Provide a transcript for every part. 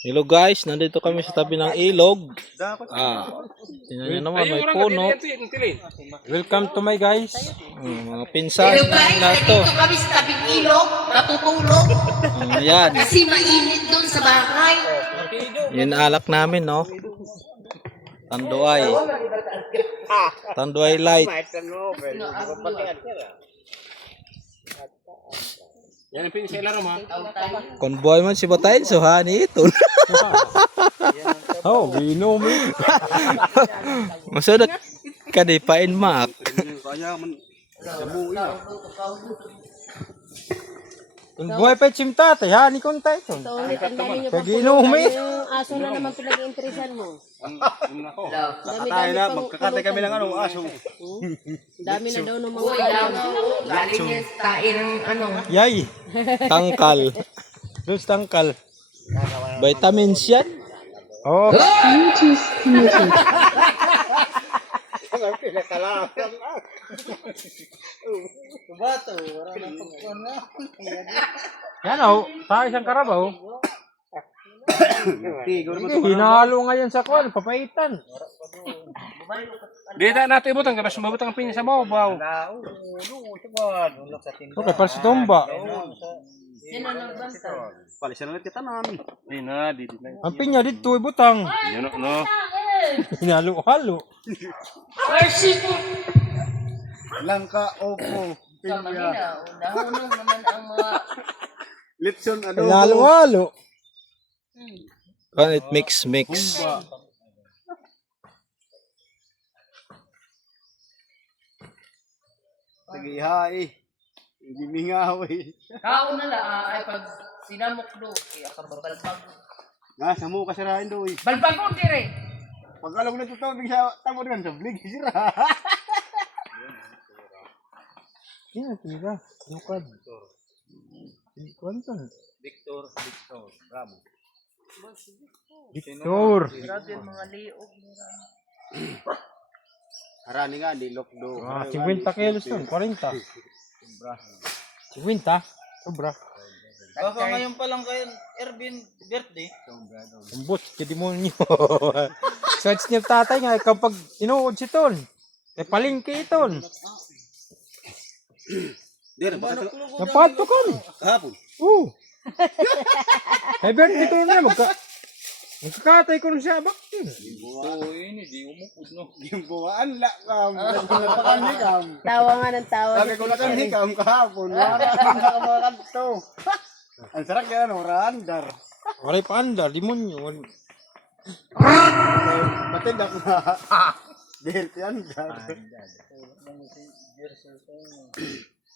Hello guys, nandito kami sa tabi ng ilog. Tingnan nyo naman, may puno. Welcome to my guys. Mga pinsan Hello guys, na to. nandito kami sa tabing ilog, natutulog. Yan, Kasi mainit doon sa bahay. yun alak namin, no? Tanduay. Tanduay light. Yan ang pinsela ro ma. Convoy man si Batayin, so hani ito. Oh, we know me. Masudot ka di pain mak. Kung buhay pa chimta, hani kon tay ton. Pag-inumin. Yung aso na naman pinag-iinteresan mo. Tayo na, magkakatay kami ng anong aso. Dami na daw ng mga Uy, galing yan sa tain ng ano. Yay. Tangkal. Dos tangkal. Vitamins yan. Oh. Yan oh, tayo isang karabaw. Hinalo ngayon sa kwan, papaitan. Dito natin ibutang, kapag sumabutang ang pinya sa babaw. Okay, para sa tumba. Yan ang nagbanta. Ang pinya dito ibutang. Hinalo-halo. Langka, opo, pinya, Nahunong naman ang mga... litson, adobo. Hinalo-halo. It mix. Tagihay. Hindi mingaw eh. Kaon na lang ay pag sinamok do, kaya ka babalbag. Nga, samu ka sirahin do eh. Balbag ko dire! Pag alam na tutawag sa tamo rin sa blig, sira. Yan, tira. Lukad. Kwanto? Victor, bravo. Victor. Grabe ang mga liog. Harani nga, di lokdo. 50 kilos nun, 40. Sobra. 50? Sobra. Baka ngayon pa lang kayo, Ervin, birthday. Umbot, ka demonyo. Search niya tatay nga, kapag inuod si Ton. Eh, palingki iton. Dir, Napato ka rin. hapon. Oo. Ay, birthday ko na, magkakatay ko rin siya, bakit? Gimbuan la kam. Napakan hikam. Tawa nga ng tawa. Sabi ko na kan hikam kahapon. Wala ka mga kanto. Ang sarap yan, randar. Waray pa andar, demonyo. Matindak na. Dir, yan.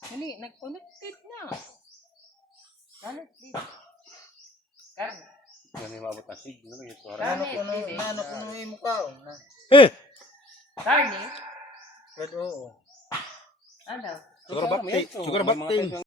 Hali, nag-connected na. Connected. Kan? Nano ko na yung mukha. Eh! Carne? Oo. Ano? Sugar bakti.